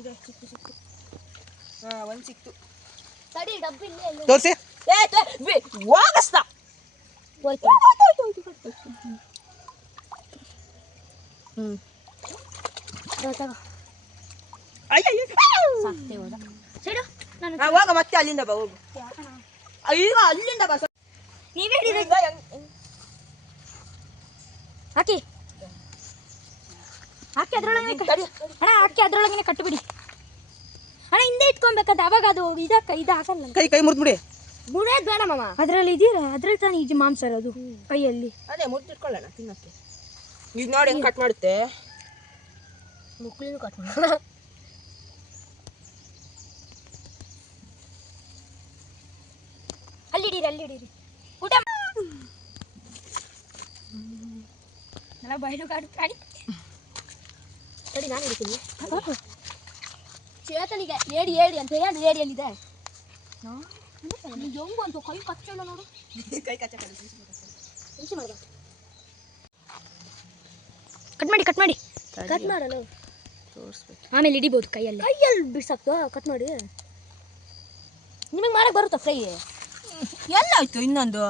ಇದೆ ಚಿಕ್ಕ ಚಿಕ್ಕ ಹಾ ಒಂದ್ ಸಿಕ್ತು ತಡಿ ಡಬ್ಬಿ ಇಲ್ಲೇ ಇಲ್ಲೇ. ತೋರಿಸಿ ಏ ತ- ಹೋಗಸ್ತ ಹೋಯ್ತು ಹ್ಮ್ ತಗೋ, ತಗೋ. ಅಯ್ಯಯ್ಯ. ಸಾಕ್ತೆ ಹೋದ ಸೈಡು ನಾನು ಹಾ, ಹೋಗ ಮತ್ತೆ ಅಲ್ಲಿಂದ ಬಾ ಹೋಗು ಈಗ ಅಲ್ಲಿಂದ ಬಾ. ನೀವೇ ಹಾಕಿ ಹಾಕಿ ಅದ್ರೊಳಗೆ. ಅಣ್ಣ ಹಾಕಿ ಅದ್ರೊಳಗೆ ಕಟ್ಟುಬಿಡಿ ಅಣ್ಣ ಹಿಂದೆ ಇಟ್ಕೊಬೇಕಂತ ಅವಾಗ ಅದು ಇದಕ್ಕ ಇದು ಹಾಕಲ್ಲ ಕೈ ಕೈ ಮುರಿದ್ಬಿಡಿ ಮುರಿಯೋದು ಬೇಡ ಮಾಮ. ಅದ್ರಲ್ಲಿ ಇದೀರ ಅದ್ರಲ್ಲಿ ತಾನೇ ಇದು ಮಾಂಸ ಇರೋದು ಕೈಯಲ್ಲಿ. ಅದೇ ಮುಟ್ಟಿಟ್ಕೊಳ್ಳೋಣ ತಿನ್ನಕ್ಕೆ. ಈಗ ನೋಡಿ ಹೆಂಗೆ ಕಟ್ ಮಾಡುತ್ತೆ. ಮುಕ್ಳಿನೂ ಕಟ್ ಮಾಡ. ಅಲ್ಲಿಡೀರಿ ಅಲ್ಲಿಡೀರಿ. ಊಟ ಬಯಲು ಕಾಡು ಪ್ರಾಣಿ. ಸರಿ ನಾನು ಹಿಡಿತೀನಿ ಚೇತನಿಗೆ ಏಡಿ ಏಡಿ ಅಂತ ಹೇಳಿ ಏಡಿ ಅಲ್ಲಿದೆ ನೀನು ಹೆಂಗು ಅಂತ ಕೈ ಕಚ್ಚಲ್ಲ ನೋಡು. ಕೈ ಕಚ್ಚ ಕಳಿಸಿ ಮಾಡ್ದ ಕಟ್ ಮಾಡಿ ಕಟ್ ಮಾಡಿ. ಕಟ್ ಮಾಡಲು. ತೋರಿಸ್ಬೇಕು. ಆಮೇಲೆ ಹಿಡಿಬೋದು ಕೈಯಲ್ಲಿ. ಕೈಯಲ್ಲಿ ಬಿಡ್ಸಕ್ಕ? ಕಟ್ ಮಾಡಿ. ನಿಮಗೆ ಮಾಡಕ್ ಬರುತ್ತಾ ಫ್ರೈ? ಎಲ್ಲಾಯ್ತು ಇನ್ನೊಂದು.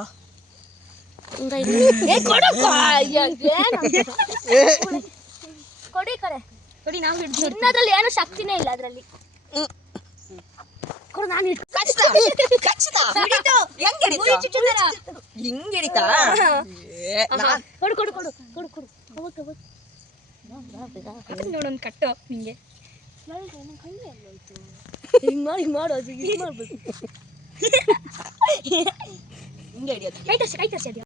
ಕೊಡಿ ಕಡೆ ಕೊಡಿ ನಾವು ಹಿಡಿದು ಇನ್ನದ್ರಲ್ಲಿ ಏನು ಶಕ್ತಿನೇ ಇಲ್ಲ ಅದರಲ್ಲಿ. ಕೊಡು ನಾನು ಹಿಡ್ಕೊ ಕಚ್ಚಿತ ಕಚ್ಚಿತ ಹಿಡಿತು. ಹೆಂಗ್ ಹಿಡಿತು? ಹಿಂಗ್ ಹಿಡಿತಾ? ಏ, ನಾನ್- ಕೊಡು ಕೊಡು ಕೊಡು ಕೊಡು ಕೊಡು. ತಗೋ ತಗೋ ನೋಡೊಂದು ಕಟ್ಟು ನಿಂಗೆ. ಹಿಂಗ್ ಮಾಡಿ ಹಿಂಗ್ ಮಾಡು ಅದು ಹಿಂಗ್ ಮಾಡ್ಬೇಕು ಹಿಂಗೆ ಹಿಡಿಯೋದು. ಕೈ ತರ್ಸಿ ಕೈ ತರ್ಸಿ ಅದು.